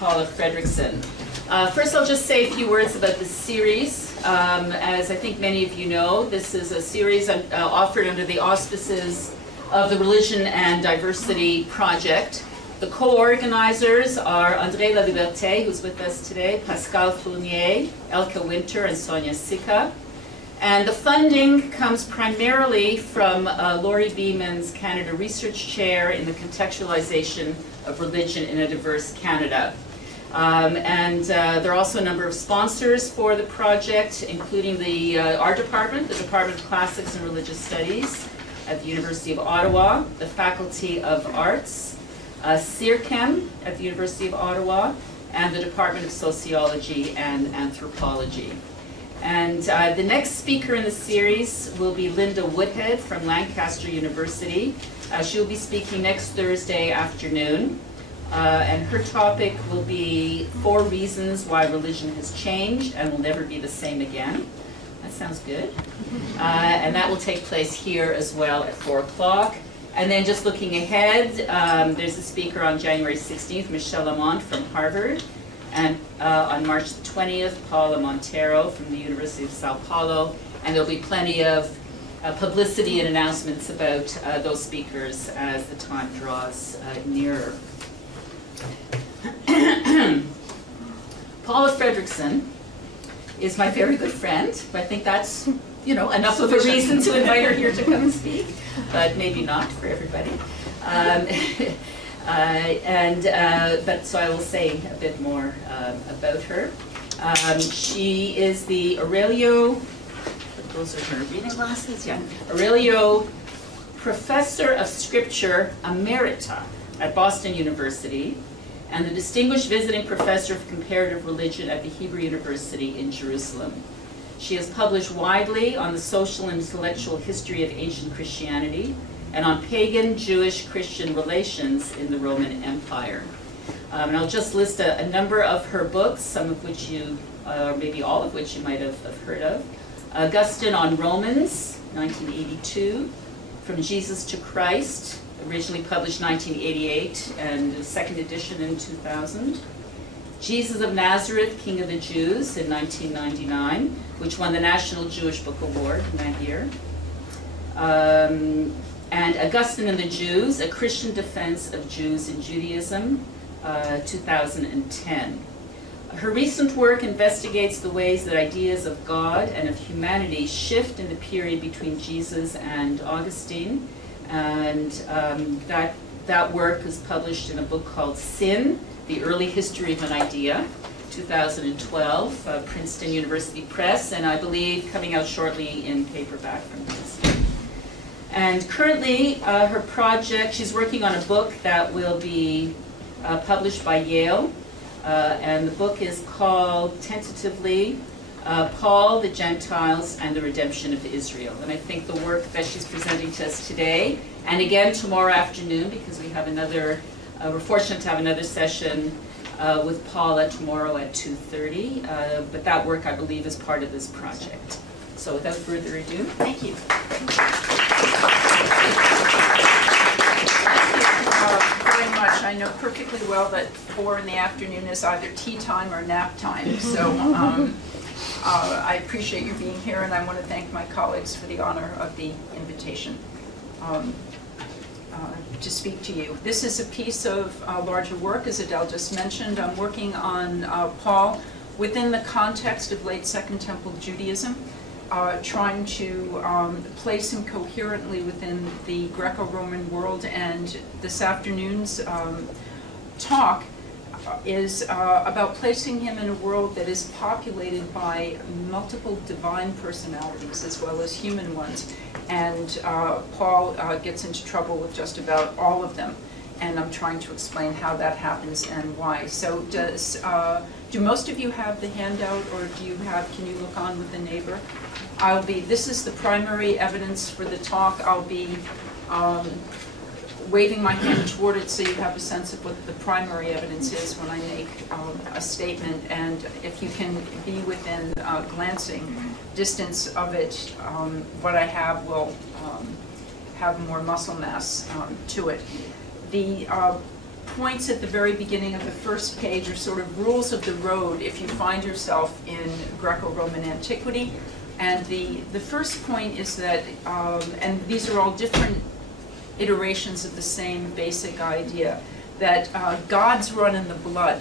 Paula Fredriksen. First, I'll just say a few words about the series. As I think many of you know, this is a series offered under the auspices of the Religion and Diversity Project. The co-organizers are André Laliberté, who's with us today, Pascal Fournier, Elke Winter, and Sonia Sika. And the funding comes primarily from Laurie Beeman's Canada Research Chair in the Contextualization of Religion in a Diverse Canada. There are also a number of sponsors for the project, including the art department, the Department of Classics and Religious Studies at the University of Ottawa, the Faculty of Arts, CIRChem at the University of Ottawa, and the Department of Sociology and Anthropology. And the next speaker in the series will be Linda Woodhead from Lancaster University. She will be speaking next Thursday afternoon. And her topic will be 4 reasons why religion has changed and will never be the same again. That sounds good. And that will take place here as well at 4 o'clock. And then just looking ahead, there's a speaker on January 16th, Michelle Lamont from Harvard. And on March the 20th, Paula Montero from the University of Sao Paulo. And there'll be plenty of publicity and announcements about those speakers as the time draws nearer. Paula Fredriksen is my very good friend. I think that's, you know, enough of a reason to invite her here to come and speak, but maybe not for everybody. So I will say a bit more about her. She is the Aurelio, those are her reading glasses, yeah, Aurelio Professor of Scripture Emerita at Boston University, and the Distinguished Visiting Professor of Comparative Religion at the Hebrew University in Jerusalem. She has published widely on the social and intellectual history of ancient Christianity and on pagan Jewish-Christian relations in the Roman Empire. And I'll just list a number of her books, some of which you, or maybe all of which you might have heard of. Augustine on Romans, 1982. From Jesus to Christ, originally published 1988 and a second edition in 2000. Jesus of Nazareth, King of the Jews in 1999, which won the National Jewish Book Award in that year. And Augustine and the Jews, A Christian Defense of Jews in Judaism, 2010. Her recent work investigates the ways that ideas of God and of humanity shift in the period between Jesus and Augustine. And that work is published in a book called Sin, The Early History of an Idea, 2012, Princeton University Press, and I believe coming out shortly in paperback from Princeton. And currently, her project, she's working on a book that will be published by Yale, and the book is called, tentatively, Paul, the Gentiles, and the Redemption of Israel. And I think the work that she's presenting to us today, and again tomorrow afternoon, because we have another, we're fortunate to have another session with Paula tomorrow at 2:30, but that work, I believe, is part of this project. So without further ado, thank you. Very much. I know perfectly well that 4 in the afternoon is either tea time or nap time. So I appreciate you being here, and I want to thank my colleagues for the honor of the invitation to speak to you. This is a piece of larger work, as Adele just mentioned. I'm working on Paul within the context of late Second Temple Judaism, trying to place him coherently within the Greco-Roman world, and this afternoon's talk is about placing him in a world that is populated by multiple divine personalities as well as human ones. And Paul gets into trouble with just about all of them. And I'm trying to explain how that happens and why. So do most of you have the handout, or can you look on with the neighbor? This is the primary evidence for the talk. I'll be waving my hand toward it so you have a sense of what the primary evidence is when I make a statement, and if you can be within glancing distance of it, what I have will have more muscle mass to it. The points at the very beginning of the first page are sort of rules of the road if you find yourself in Greco-Roman antiquity. And the first point is that, and these are all different iterations of the same basic idea, that gods run in the blood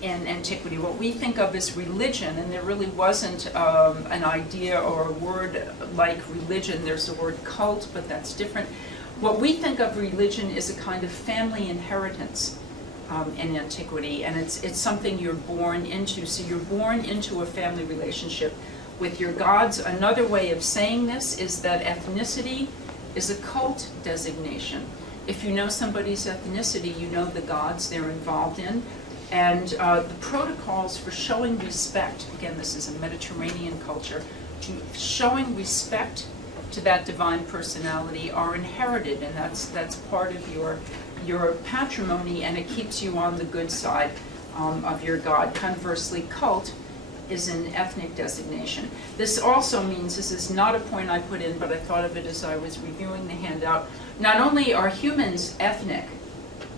in antiquity. What we think of as religion, and there really wasn't an idea or a word like religion. There's the word cult, but that's different. What we think of religion is a kind of family inheritance in antiquity, and it's something you're born into. So you're born into a family relationship with your gods. Another way of saying this is that ethnicity is a cult designation. If you know somebody's ethnicity, you know the gods they're involved in. And the protocols for showing respect, again, this is a Mediterranean culture, showing respect to that divine personality are inherited, and that's part of your patrimony, and it keeps you on the good side of your god. Conversely, cult is an ethnic designation. This also means, this is not a point I put in, but I thought of it as I was reviewing the handout, not only are humans ethnic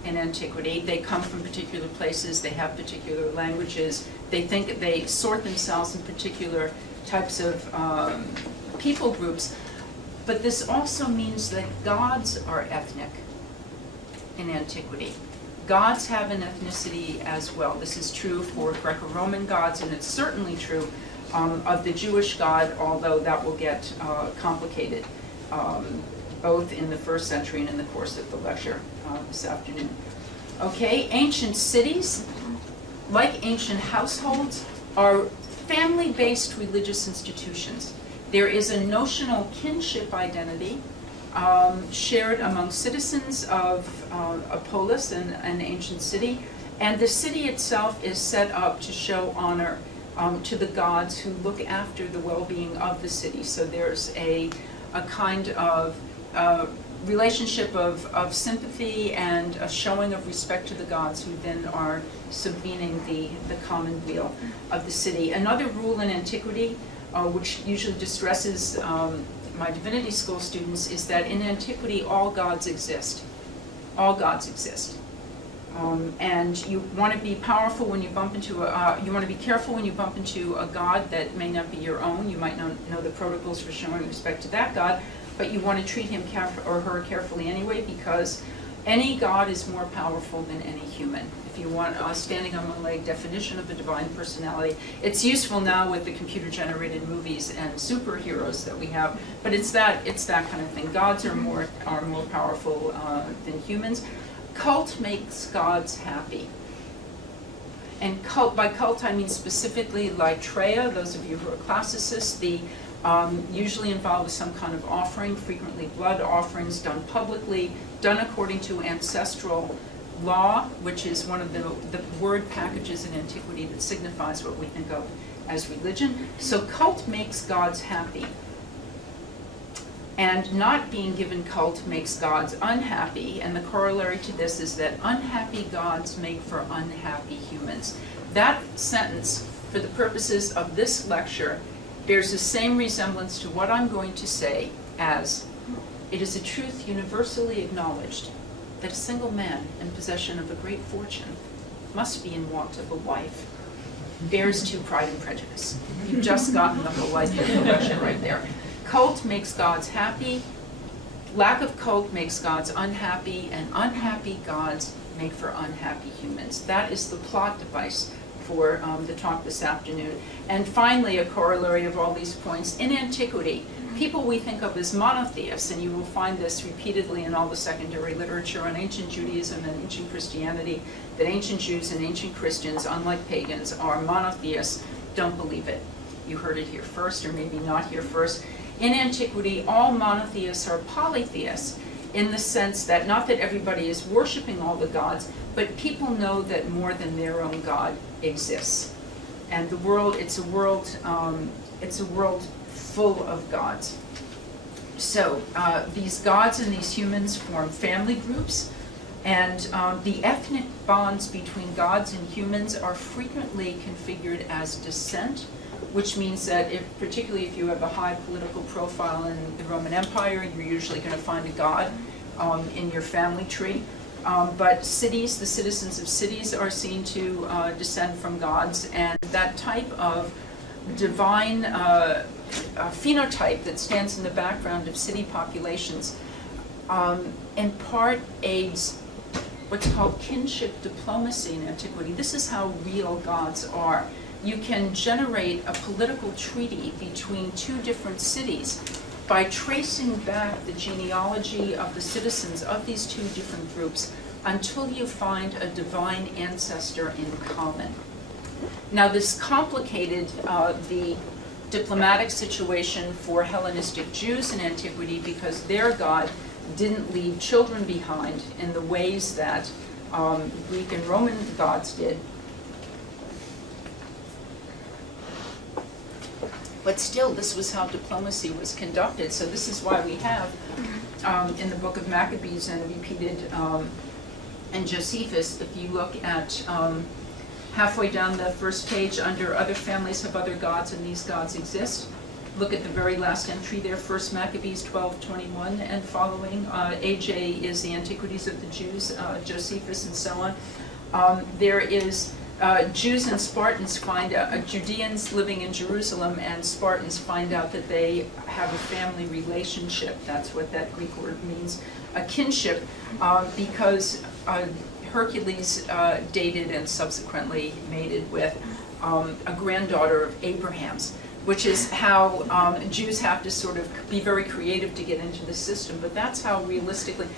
in antiquity, they come from particular places, they have particular languages, they sort themselves in particular types of people groups, but this also means that gods are ethnic in antiquity. Gods have an ethnicity as well. This is true for Greco-Roman gods, and it's certainly true of the Jewish god, although that will get complicated both in the first century and in the course of the lecture this afternoon. Okay, ancient cities, like ancient households, are family-based religious institutions. There is a notional kinship identity shared among citizens of a polis, an ancient city, and the city itself is set up to show honor to the gods who look after the well-being of the city. So there's a kind of relationship of sympathy and a showing of respect to the gods, who then are subvening the common weal of the city. Another rule in antiquity, which usually distresses my divinity school students, is that in antiquity all gods exist. All gods exist. And you want to be powerful when you bump into you want to be careful when you bump into a god that may not be your own. You might not know the protocols for showing respect to that god, but you want to treat him or her carefully anyway, because any god is more powerful than any human. If you want a standing on one leg definition of the divine personality, it's useful now with the computer-generated movies and superheroes that we have, but it's that kind of thing. Gods are more powerful than humans. Cult makes gods happy. And by cult I mean specifically Litrea. Those of you who are classicists, usually involved with some kind of offering, frequently blood offerings done publicly, done according to ancestral law, which is one of the word packages in antiquity that signifies what we think of as religion. So cult makes gods happy. And not being given cult makes gods unhappy, and the corollary to this is that unhappy gods make for unhappy humans. That sentence, for the purposes of this lecture, bears the same resemblance to what I'm going to say as, it is a truth universally acknowledged that a single man in possession of a great fortune must be in want of a wife. Bears to Pride and Prejudice. You've just gotten the whole idea of the lecture right there. Cult makes gods happy, lack of cult makes gods unhappy, and unhappy gods make for unhappy humans. That is the plot device for the talk this afternoon. And finally, a corollary of all these points, in antiquity, people we think of as monotheists, and you will find this repeatedly in all the secondary literature on ancient Judaism and ancient Christianity, that ancient Jews and ancient Christians, unlike pagans, are monotheists. Don't believe it. You heard it here first, or maybe not here first. In antiquity, all monotheists are polytheists, in the sense that not that everybody is worshiping all the gods, but people know that more than their own god exists. And the world, it's a world full of gods. So these gods and these humans form family groups, and the ethnic bonds between gods and humans are frequently configured as descent, which means that particularly if you have a high political profile in the Roman Empire, you're usually going to find a god in your family tree. But cities, the citizens of cities are seen to descend from gods, and that type of divine phenotype that stands in the background of city populations in part aids what's called kinship diplomacy in antiquity. This is how real gods are. You can generate a political treaty between two different cities by tracing back the genealogy of the citizens of these two different groups until you find a divine ancestor in common. Now this complicated the diplomatic situation for Hellenistic Jews in antiquity because their god didn't leave children behind in the ways that Greek and Roman gods did. But still, this was how diplomacy was conducted. So this is why we have in the book of Maccabees and repeated in Josephus, if you look at halfway down the first page under other families have other gods and these gods exist. Look at the very last entry there, 1 Maccabees 12:21 and following. AJ is the Antiquities of the Jews, Josephus and so on. There is Jews and Spartans find out, Judeans living in Jerusalem and Spartans find out that they have a family relationship. That's what that Greek word means, a kinship, because Hercules dated and subsequently mated with a granddaughter of Abraham's, which is how Jews have to sort of be very creative to get into the system. But that's how realistically,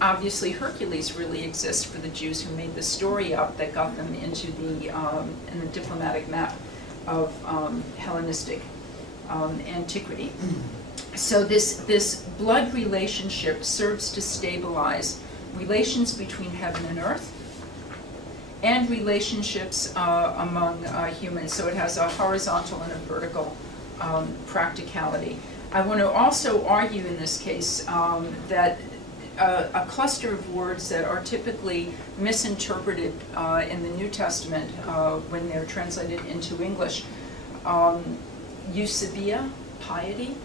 obviously Hercules really exists for the Jews who made the story up that got them into the in the diplomatic map of Hellenistic antiquity. So this blood relationship serves to stabilize relations between heaven and earth and relationships among humans. So it has a horizontal and a vertical practicality. I want to also argue in this case that a cluster of words that are typically misinterpreted in the New Testament when they're translated into English, eusebia, piety,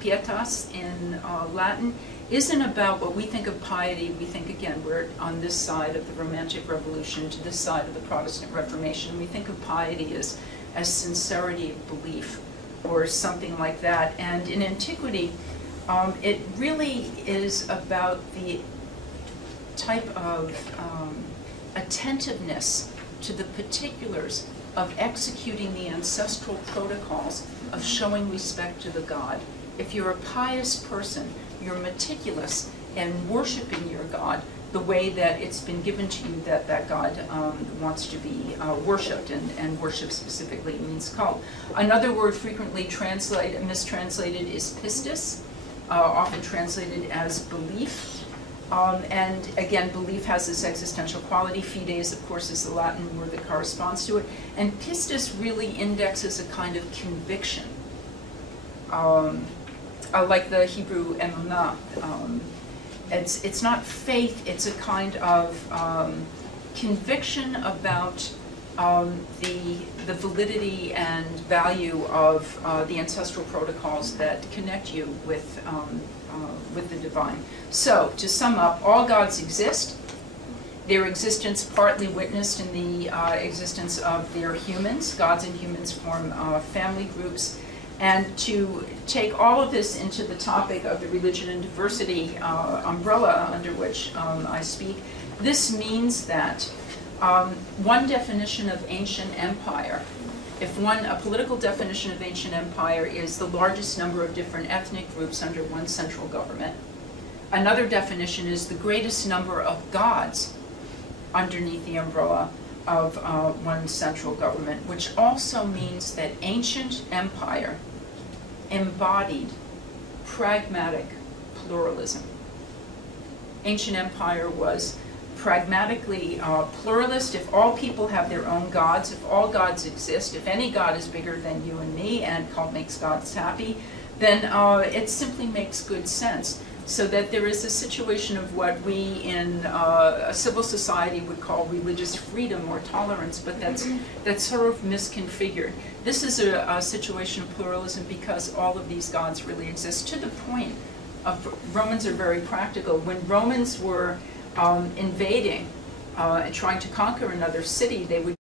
pietas in Latin, isn't about what we think of piety. We think, again, we're on this side of the Romantic Revolution to this side of the Protestant Reformation. We think of piety as sincerity of belief or something like that. And in antiquity, it really is about the type of attentiveness to the particulars of executing the ancestral protocols of showing respect to the god. If you're a pious person, you're meticulous in worshiping your God the way that it's been given to you that that God wants to be worshipped, and worship specifically means cult. Another word frequently mistranslated is pistis, often translated as belief. And again, belief has this existential quality. Fides, of course, is the Latin word that corresponds to it. And pistis really indexes a kind of conviction. Like the Hebrew emunah. It's not faith, it's a kind of conviction about the validity and value of the ancestral protocols that connect you with the divine. So, to sum up, all gods exist. Their existence partly witnessed in the existence of their humans. Gods and humans form family groups. And to take all of this into the topic of the religion and diversity umbrella under which I speak, this means that one definition of ancient empire, a political definition of ancient empire is the largest number of different ethnic groups under one central government. Another definition is the greatest number of gods underneath the umbrella of one central government, which also means that ancient empire embodied pragmatic pluralism. Ancient empire was pragmatically pluralist. If all people have their own gods, if all gods exist, if any god is bigger than you and me and cult makes gods happy, then it simply makes good sense. So that there is a situation of what we in a civil society would call religious freedom or tolerance, but that's sort of misconfigured. This is a situation of pluralism because all of these gods really exist, to the point of Romans are very practical. When Romans were invading and trying to conquer another city, they would